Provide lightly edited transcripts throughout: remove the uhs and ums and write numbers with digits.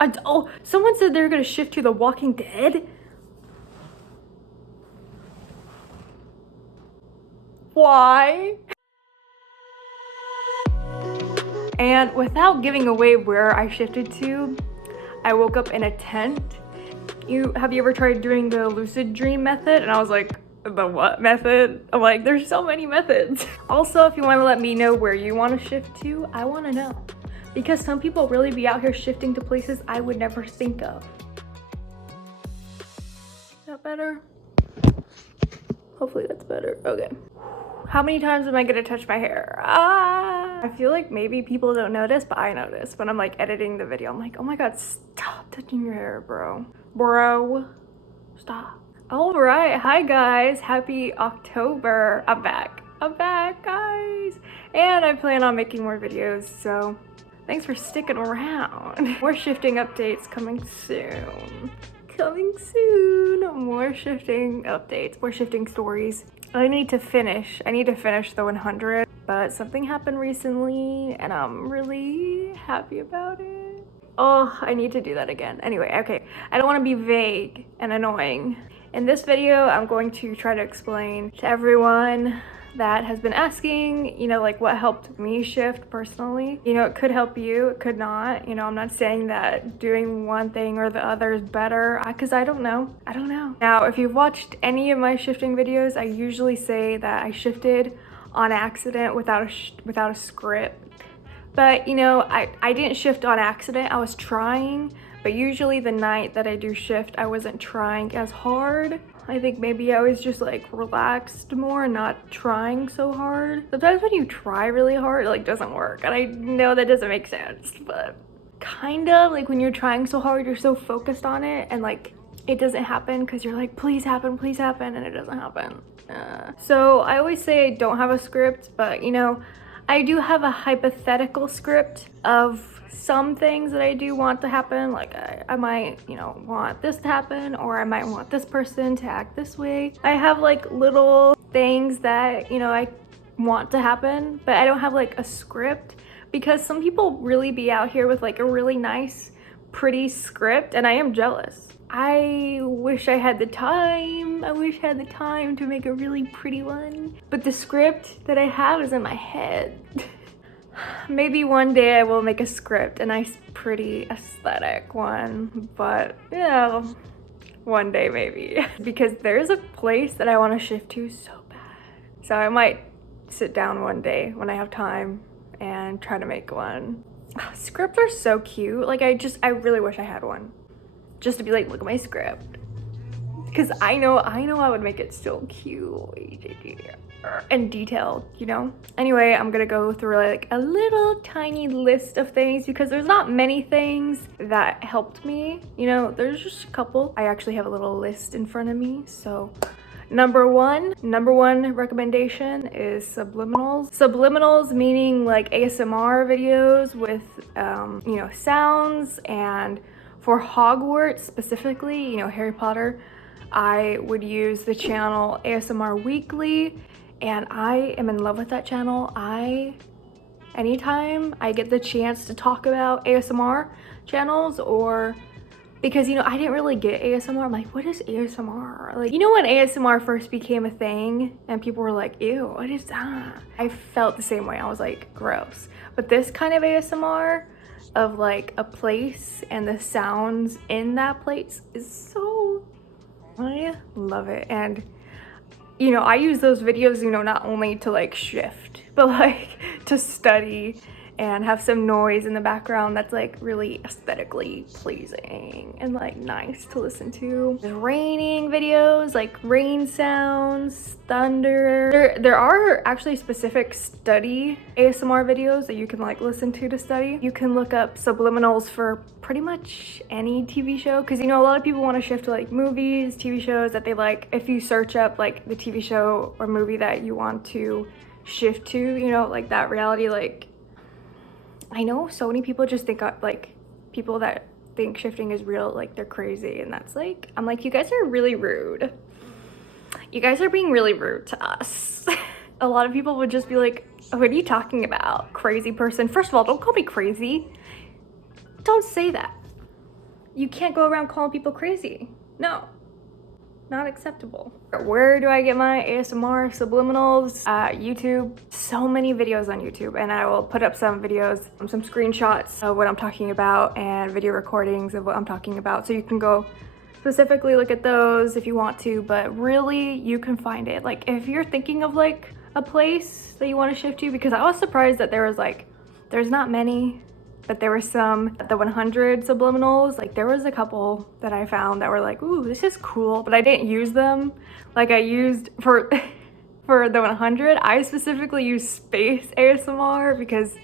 Oh, someone said they're gonna shift to The Walking Dead? Why? And without giving away where I shifted to, I woke up in a tent. Have you ever tried doing the lucid dream method? And I was like, the what method? I'm like, there's so many methods. Also, if you want to let me know where you want to shift to, I want to know. Because some people really be out here shifting to places I would never think of. Is that better? Hopefully that's better. Okay. How many times am I gonna touch my hair? I feel like maybe people don't notice, but I notice when I'm like editing the video. I'm like, oh my god, stop touching your hair, bro. Bro, stop. All right, hi guys, happy October. I'm back, guys. And I plan on making more videos, so thanks for sticking around. More shifting updates coming soon. More shifting updates, more shifting stories. I need to finish the 100, but something happened recently and I'm really happy about it. Oh, I need to do that again. Anyway, okay, I don't want to be vague and annoying. In this video, I'm going to try to explain to everyone that has been asking, like what helped me shift personally. It could help you, it could not. I'm not saying that doing one thing or the other is better, because I don't know. Now, if you've watched any of my shifting videos, I usually say that I shifted on accident without a script. But I didn't shift on accident, I was trying. But usually the night that I do shift, I wasn't trying as hard. I think maybe I was just like relaxed more and not trying so hard. Sometimes when you try really hard, it like doesn't work. And I know that doesn't make sense, but kind of like when you're trying so hard, you're so focused on it and like it doesn't happen because you're like, please happen, and it doesn't happen. So I always say I don't have a script, but I do have a hypothetical script of some things that I do want to happen. Like I might, want this to happen, or I might want this person to act this way. I have like little things that, I want to happen, but I don't have like a script because some people really be out here with like a really nice, pretty script, and I am jealous. I wish I had the time. To make a really pretty one. But the script that I have is in my head. Maybe one day I will make a script, a nice, pretty, aesthetic one. But, one day maybe. Because there's a place that I want to shift to so bad. So I might sit down one day when I have time and try to make one. Scripts are so cute. Like I really wish I had one. Just to be like, look at my script. Because I know I would make it so cute and detailed, Anyway, I'm gonna go through like a little tiny list of things because there's not many things that helped me. There's just a couple. I actually have a little list in front of me. So number one recommendation is subliminals. Subliminals meaning like ASMR videos with, sounds. And for Hogwarts specifically, Harry Potter, I would use the channel ASMR Weekly, and I am in love with that channel. Anytime I get the chance to talk about ASMR channels, or because I didn't really get ASMR. I'm like, what is ASMR? Like, when ASMR first became a thing and people were like, ew, what is that? I felt the same way. I was like, gross. But this kind of ASMR of like a place and the sounds in that place is so, I love it. And I use those videos, not only to like shift, but like to study and have some noise in the background that's like really aesthetically pleasing and like nice to listen to. There's raining videos, like rain sounds, thunder. There are actually specific study ASMR videos that you can like listen to study. You can look up subliminals for pretty much any TV show, because a lot of people want to shift to like movies, TV shows that they like. If you search up like the TV show or movie that you want to shift to, like that reality, like I know so many people just think like people that think shifting is real, like they're crazy, and that's like, I'm like, you guys are really rude. You guys are being really rude to us. A lot of people would just be like, what are you talking about, crazy person? First of all, don't call me crazy. Don't say that. you can't go around calling people crazy. No, not acceptable. Where do I get my ASMR subliminals? YouTube. So many videos on YouTube, and I will put up some videos, some screenshots of what I'm talking about and video recordings of what I'm talking about, so you can go specifically look at those if you want to, but really you can find it. Like if you're thinking of like a place that you want to shift to, because I was surprised that there was like, there's not many, but there were some, the 100 subliminals, like there was a couple that I found that were like, ooh, this is cool, but I didn't use them. Like I used for for the 100, I specifically used space ASMR because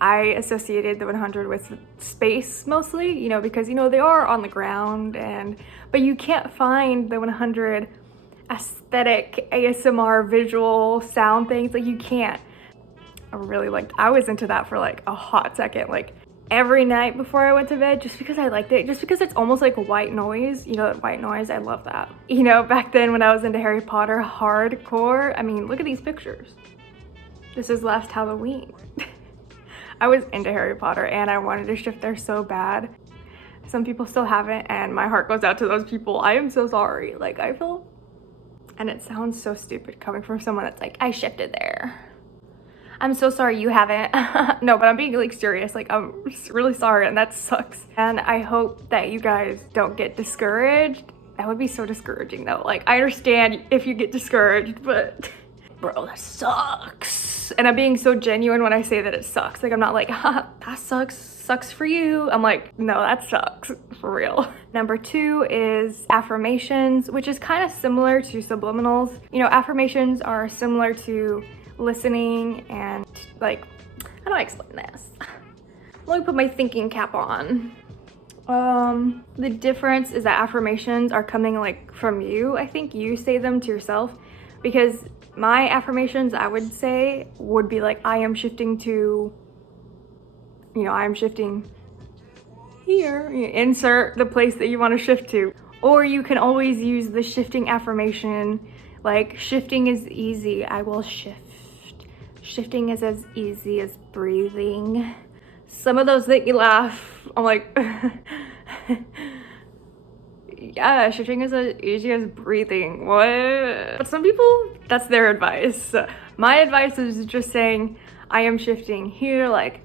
I associated the 100 with space mostly, you know, because, you know, they are on the ground, and but you can't find the 100 aesthetic ASMR visual sound things. Like you can't. I was into that for like a hot second, like every night before I went to bed, just because I liked it, just because it's almost like white noise. You know, white noise, I love that. You know, back then when I was into Harry Potter hardcore, I mean, look at these pictures. This is last Halloween. I was into Harry Potter and I wanted to shift there so bad. Some people still haven't, and my heart goes out to those people. I am so sorry. Like I feel, and it sounds so stupid coming from someone that's like, I shifted there. I'm so sorry you haven't. No, but I'm being like serious. Like I'm really sorry, and that sucks. And I hope that you guys don't get discouraged. That would be so discouraging though. Like I understand if you get discouraged, but bro, that sucks. And I'm being so genuine when I say that it sucks. Like I'm not like, ha, that sucks for you. I'm like, no, that sucks for real. Number 2 is affirmations, which is kind of similar to subliminals. You know, affirmations are similar to listening and like, how do I explain this? Let me put my thinking cap on. The difference is that affirmations are coming like from you. I think you say them to yourself, because my affirmations, I would say, would be like, I am shifting to, you know, I am shifting here. You insert the place that you want to shift to. Or you can always use the shifting affirmation, like, shifting is easy, I will shift. Shifting is as easy as breathing. Some of those make me laugh. I'm like, yeah, shifting is as easy as breathing. What? But some people, that's their advice. My advice is just saying, I am shifting here, like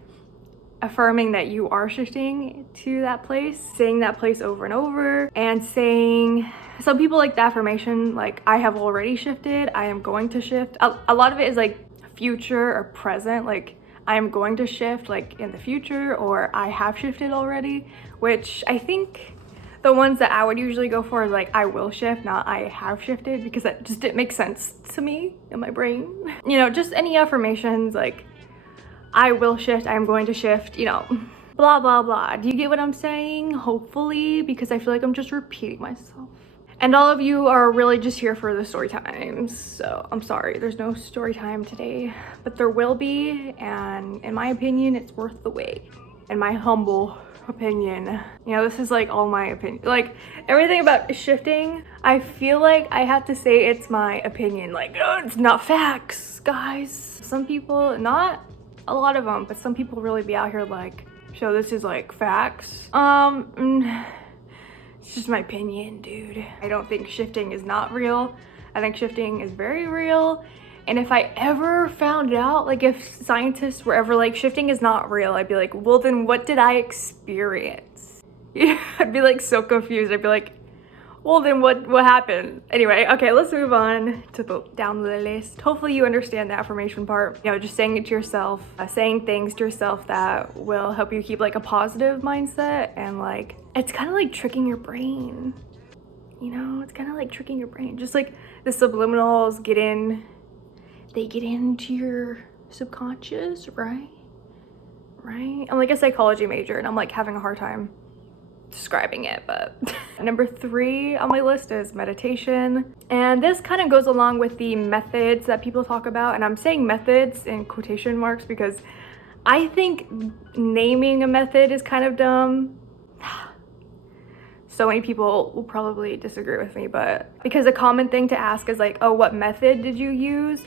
affirming that you are shifting to that place, saying that place over and over, and saying, some people like the affirmation, like, I have already shifted, I am going to shift. A lot of it is like future or present, like I am going to shift like in the future, or I have shifted already, which I think the ones that I would usually go for is like, I will shift, not I have shifted, because that just didn't make sense to me in my brain. You know, just any affirmations like, I will shift, I am going to shift, you know, blah, blah, blah. Do you get what I'm saying? Hopefully, because I feel like I'm just repeating myself. And all of you are really just here for the story times, so I'm sorry, there's no story time today, but there will be, and in my opinion, it's worth the wait. In my humble opinion, you know, this is like all my opinion, like everything about shifting, I feel like I have to say it's my opinion, like, oh, it's not facts, guys. Some people, not a lot of them, but some people really be out here like, so this is like facts. It's just my opinion, dude. I don't think shifting is not real. I think shifting is very real. And if I ever found out, like if scientists were ever like, shifting is not real, I'd be like, well then what did I experience? I'd be like so confused. I'd be like, well then what happened? Anyway, okay, let's move on to down the list. Hopefully you understand the affirmation part. You know, just saying it to yourself, saying things to yourself that will help you keep like a positive mindset, and like, it's kind of like tricking your brain. You know, it's kind of like tricking your brain. Just like the subliminals they get into your subconscious, right? Right? I'm like a psychology major and I'm like having a hard time describing it, but number 3 on my list is meditation. And this kind of goes along with the methods that people talk about, and I'm saying methods in quotation marks because I think naming a method is kind of dumb. So many people will probably disagree with me, but because a common thing to ask is like, oh, what method did you use?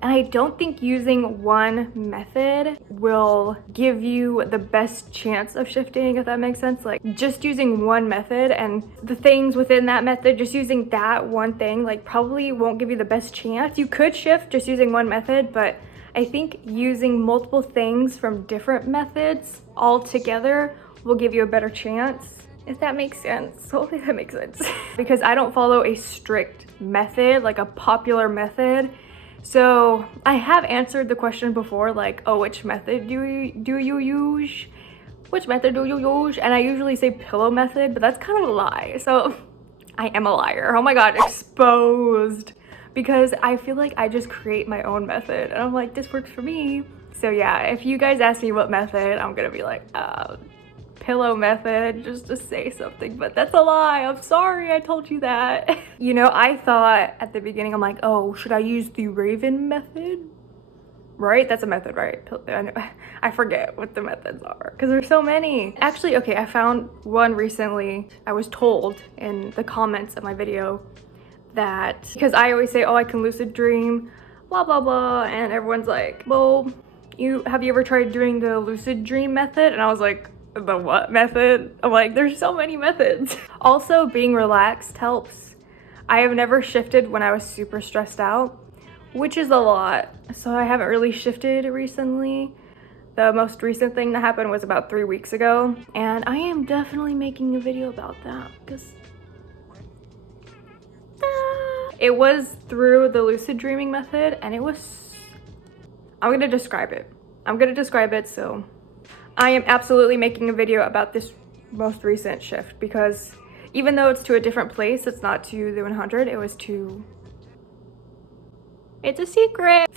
And I don't think using one method will give you the best chance of shifting, if that makes sense. Like just using one method and the things within that method, just using that one thing, like probably won't give you the best chance. You could shift just using one method, but I think using multiple things from different methods all together will give you a better chance, if that makes sense. Hopefully that makes sense. Because I don't follow a strict method, like a popular method. So I have answered the question before, like, oh, which method do you use? Which method do you use? And I usually say pillow method, but that's kind of a lie. So I am a liar. Oh my God, exposed. Because I feel like I just create my own method and I'm like, this works for me. So yeah, if you guys ask me what method, I'm gonna be like, pillow method, just to say something, but that's a lie. I'm sorry I told you that. You know, I thought at the beginning, I'm like, oh, should I use the Raven method? Right? That's a method, right? I forget what the methods are because there's so many. Actually, okay, I found one recently. I was told in the comments of my video that, because I always say, oh, I can lucid dream, blah, blah, blah. And everyone's like, well, have you ever tried doing the lucid dream method? And I was like, the what method? I'm like, there's so many methods. Also, being relaxed helps. I have never shifted when I was super stressed out, which is a lot. So I haven't really shifted recently. The most recent thing that happened was about 3 weeks ago. And I am definitely making a video about that because it was through the lucid dreaming method and it was, I'm gonna describe it. So I am absolutely making a video about this most recent shift because even though it's to a different place, it's not to the 100, it's a secret.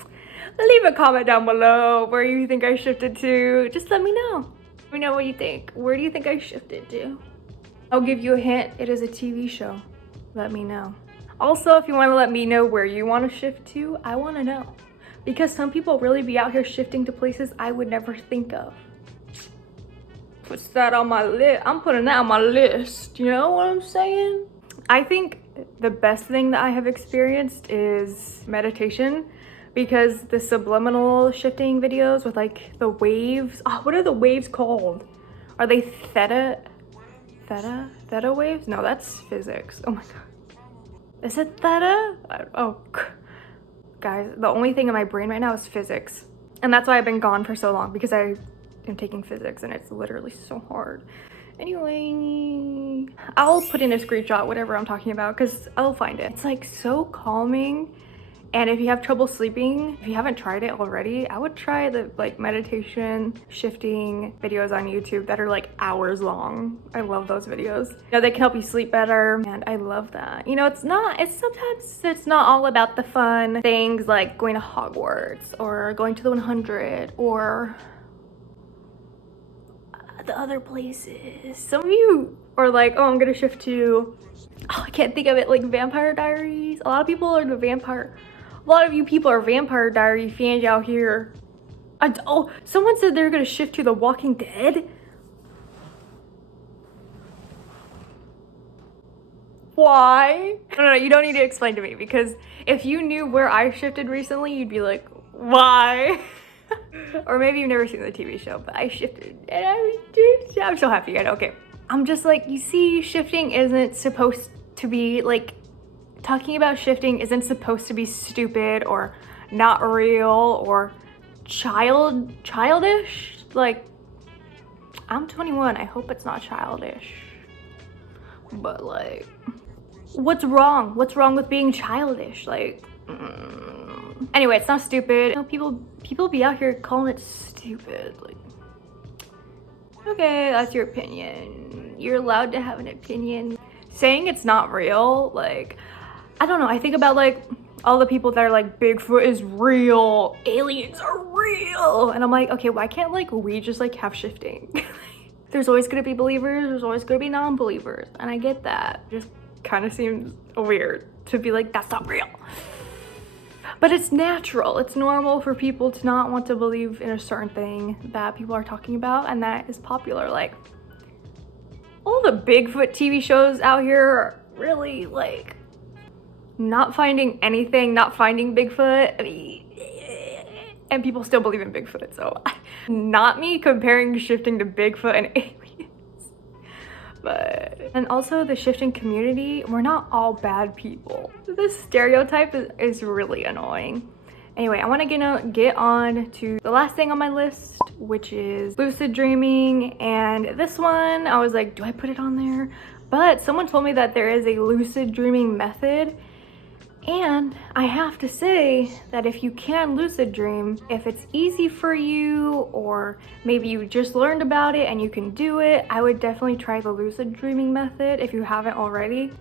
Leave a comment down below where you think I shifted to. Just let me know. Let me know what you think. Where do you think I shifted to? I'll give you a hint. It is a TV show. Let me know. Also, if you want to let me know where you want to shift to, I want to know. Because some people really be out here shifting to places I would never think of. Puts that on my list. I'm putting that on my list. You know what I'm saying? I think the best thing that I have experienced is meditation, because the subliminal shifting videos with like the waves. Oh, what are the waves called? Are they theta waves? No, that's physics. Oh my God. Is it theta? Oh, guys, the only thing in my brain right now is physics. And that's why I've been gone for so long, because I am taking physics and it's literally so hard. Anyway, I'll put in a screenshot, whatever I'm talking about, because I'll find it. It's like so calming. And if you have trouble sleeping, if you haven't tried it already, I would try the like meditation shifting videos on YouTube that are like hours long. I love those videos. You know, they can help you sleep better, and I love that. You know, sometimes it's not all about the fun things like going to Hogwarts or going to the 100 or the other places. Some of you are like, oh, I'm gonna shift to, oh, I can't think of it, like Vampire Diaries. A lot of you people are Vampire Diary fans out here. Oh, someone said they're gonna shift to The Walking Dead. Why? No, you don't need to explain to me, because if you knew where I shifted recently, you'd be like, why? Or maybe you've never seen the TV show, but I shifted and I'm so happy. Okay, I'm just like, you see, shifting isn't supposed to be like, talking about shifting isn't supposed to be stupid or not real or childish. Like, I'm 21, I hope it's not childish, but like, what's wrong with being childish? Like, anyway, it's not stupid. You know, people be out here calling it stupid. Like, okay, that's your opinion. You're allowed to have an opinion. Saying it's not real, like, I don't know. I think about like all the people that are like, Bigfoot is real, aliens are real, and I'm like, okay, why can't like we just like have shifting? There's always gonna be believers, there's always gonna be non-believers, and I get that. It just kind of seems weird to be like, that's not real. But it's natural. It's normal for people to not want to believe in a certain thing that people are talking about and that is popular. Like, all the Bigfoot TV shows out here are really like not finding anything, not finding Bigfoot. I mean, and people still believe in Bigfoot. So not me comparing shifting to Bigfoot and aliens, but, and also the shifting community, we're not all bad people. This stereotype is really annoying. Anyway, I want to get on to the last thing on my list, which is lucid dreaming. And this one, I was like, do I put it on there? But someone told me that there is a lucid dreaming method. And I have to say that if you can lucid dream, if it's easy for you, or maybe you just learned about it and you can do it, I would definitely try the lucid dreaming method if you haven't already,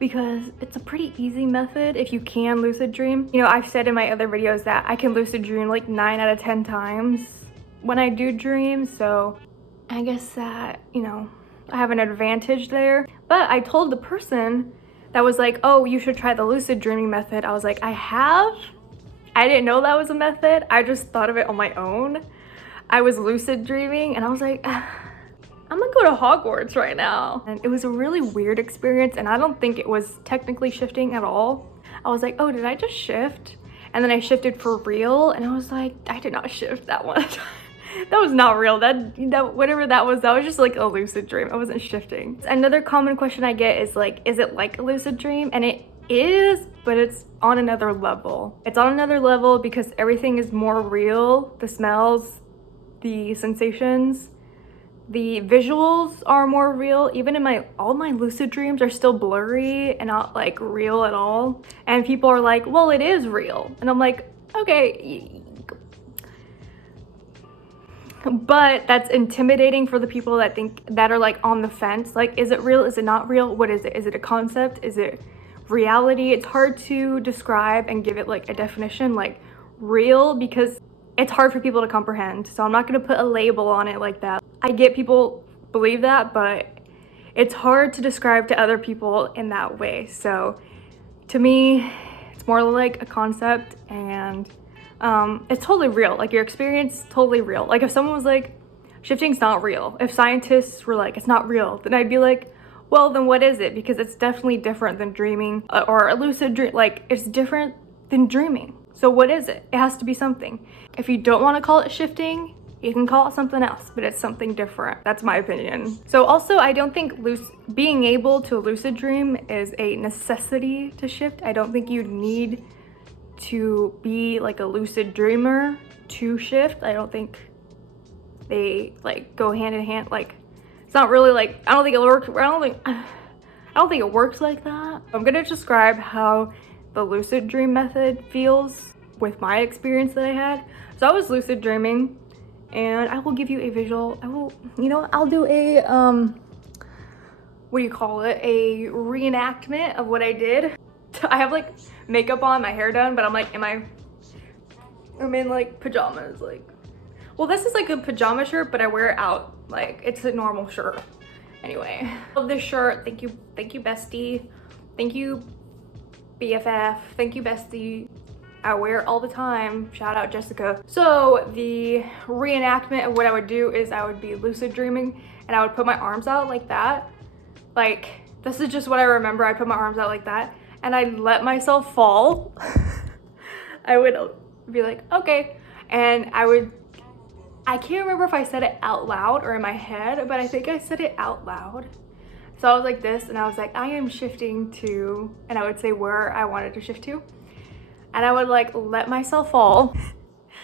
because it's a pretty easy method if you can lucid dream. You know, I've said in my other videos that I can lucid dream like 9 out of 10 times when I do dream, so I guess that, you know, I have an advantage there. But I told the person that was like, oh, you should try the lucid dreaming method. I was like, I didn't know that was a method. I just thought of it on my own. I was lucid dreaming and I was like, I'm gonna go to Hogwarts right now. And it was a really weird experience, and I don't think it was technically shifting at all. I was like, oh, did I just shift? And then I shifted for real, and I was like, I did not shift that one. That was not real. That whatever that was just like a lucid dream. I wasn't shifting. Another common question I get is like, is it like a lucid dream? And it is, but it's on another level. It's on another level because everything is more real. The smells, the sensations, the visuals are more real. Even in all my lucid dreams are still blurry and not like real at all. And people are like, well, it is real. And I'm like, okay. But that's intimidating for the people that are like on the fence. Like, is it real? Is it not real? What is it? Is it a concept? Is it reality? It's hard to describe and give it like a definition, like real, because it's hard for people to comprehend. So I'm not gonna put a label on it like that. I get people believe that, but it's hard to describe to other people in that way. So to me, it's more like a concept, and it's totally real. Like your experience, totally real. Like if someone was like, shifting's not real. If scientists were like, it's not real, then I'd be like, well, then what is it? Because it's definitely different than dreaming or a lucid dream. Like it's different than dreaming. So what is it? It has to be something. If you don't want to call it shifting, you can call it something else, but it's something different. That's my opinion. So also, I don't think being able to lucid dream is a necessity to shift. I don't think you'd need to be like a lucid dreamer to shift. I don't think they like go hand in hand. Like it's not really like, I don't think it works like that. I'm gonna describe how the lucid dream method feels with my experience that I had. So I was lucid dreaming, and I will give you a visual. I'll do a what do you call it? A reenactment of what I did. I have like makeup on, my hair done, but I'm like, I'm in like pajamas. Like, well, this is like a pajama shirt, but I wear it out. Like it's a normal shirt. Anyway, love this shirt. Thank you bestie. Thank you BFF. Thank you bestie. I wear it all the time. Shout out Jessica. So the reenactment of what I would do is I would be lucid dreaming, and I would put my arms out like that. Like, this is just what I remember. I put my arms out like that, and I'd let myself fall. I would be like, okay. And I can't remember if I said it out loud or in my head, but I think I said it out loud. So I was like this, and I was like, I am shifting to, and I would say where I wanted to shift to. And I would like let myself fall.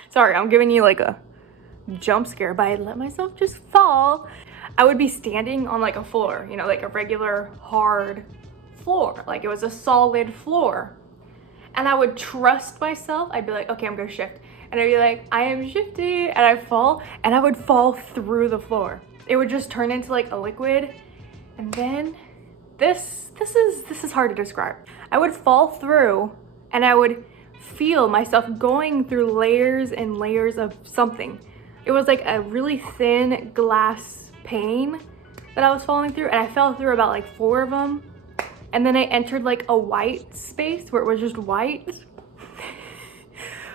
Sorry, I'm giving you like a jump scare, but I'd let myself just fall. I would be standing on like a floor, you know, like a regular hard floor. Like it was a solid floor. And I would trust myself. I'd be like, okay, I'm gonna shift. And I'd be like, I am shifting. And I'd fall, and I would fall through the floor. It would just turn into like a liquid. And then this is hard to describe. I would fall through, and I would feel myself going through layers and layers of something. It was like a really thin glass pane that I was falling through, and I fell through about like 4 of them. And then I entered like a white space where it was just white.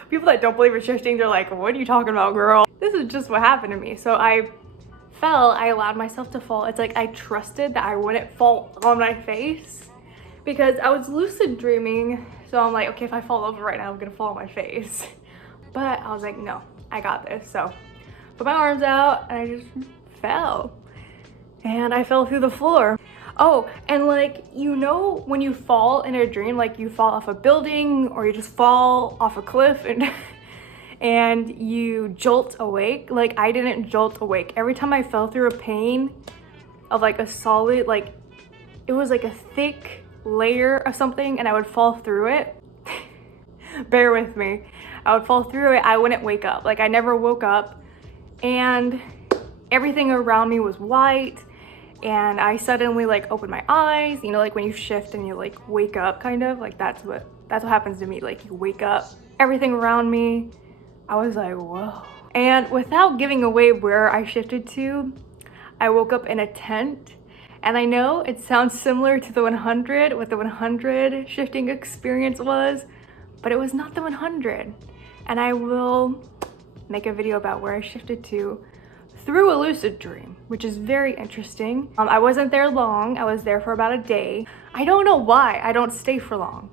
People that don't believe in shifting, they're like, what are you talking about, girl? This is just what happened to me. So I fell, I allowed myself to fall. It's like I trusted that I wouldn't fall on my face because I was lucid dreaming. So I'm like, okay, if I fall over right now, I'm gonna fall on my face. but I was like, no, I got this. So put my arms out and I just fell, and I fell through the floor. Oh, and like, you know, when you fall in a dream, like you fall off a building or you just fall off a cliff and and you jolt awake. Like, I didn't jolt awake. Every time I fell through a pane of like a solid, like it was like a thick layer of something, and I would fall through it. Bear with me. I would fall through it. I wouldn't wake up. Like, I never woke up, and everything around me was white, and I suddenly like opened my eyes, you know, like when you shift and you like wake up, kind of like that's what happens to me. Like, you wake up, everything around me, I was like, whoa. And without giving away where I shifted to, I woke up in a tent. And I know it sounds similar to the 100, what the 100 shifting experience was, but it was not the 100. And I will make a video about where I shifted to through a lucid dream, which is very interesting. I wasn't there long. I was there for about a day. I don't know why I don't stay for long.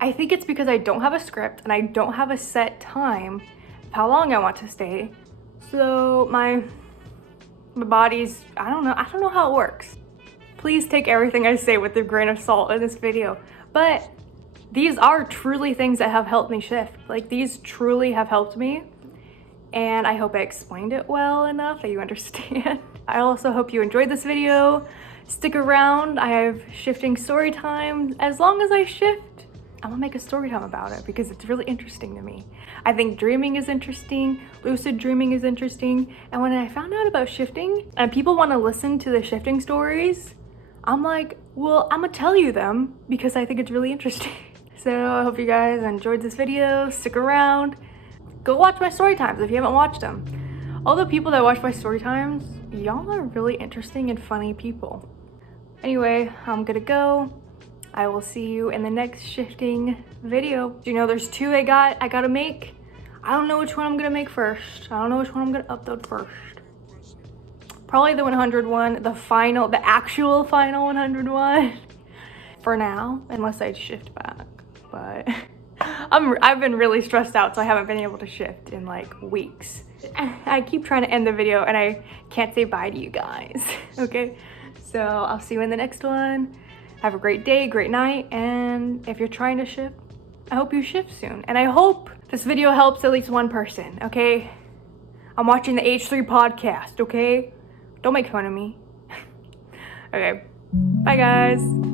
I think it's because I don't have a script and I don't have a set time of how long I want to stay. So my body's, I don't know how it works. Please take everything I say with a grain of salt in this video. But these are truly things that have helped me shift. Like, these truly have helped me. And I hope I explained it well enough that you understand. I also hope you enjoyed this video. Stick around. I have shifting story time. As long as I shift, I'm gonna make a story time about it because it's really interesting to me. I think dreaming is interesting, lucid dreaming is interesting, and when I found out about shifting and people want to listen to the shifting stories, I'm like, well, I'm gonna tell you them because I think it's really interesting. So I hope you guys enjoyed this video. Stick around. Go watch my story times if you haven't watched them. All the people that watch my story times, y'all are really interesting and funny people. Anyway, I'm gonna go. I will see you in the next shifting video. You know, there's two I gotta make. I don't know which one I'm gonna make first. I don't know which one I'm gonna upload first. Probably the 100 one, the actual final 100 one. For now, unless I shift back. But I've been really stressed out, so I haven't been able to shift in like weeks. I keep trying to end the video and I can't say bye to you guys. Okay, so I'll see you in the next one. Have a great day, great night, and if you're trying to shift, I hope you shift soon. And I hope this video helps at least one person, okay? I'm watching the H3 podcast, okay? Don't make fun of me. Okay, bye guys.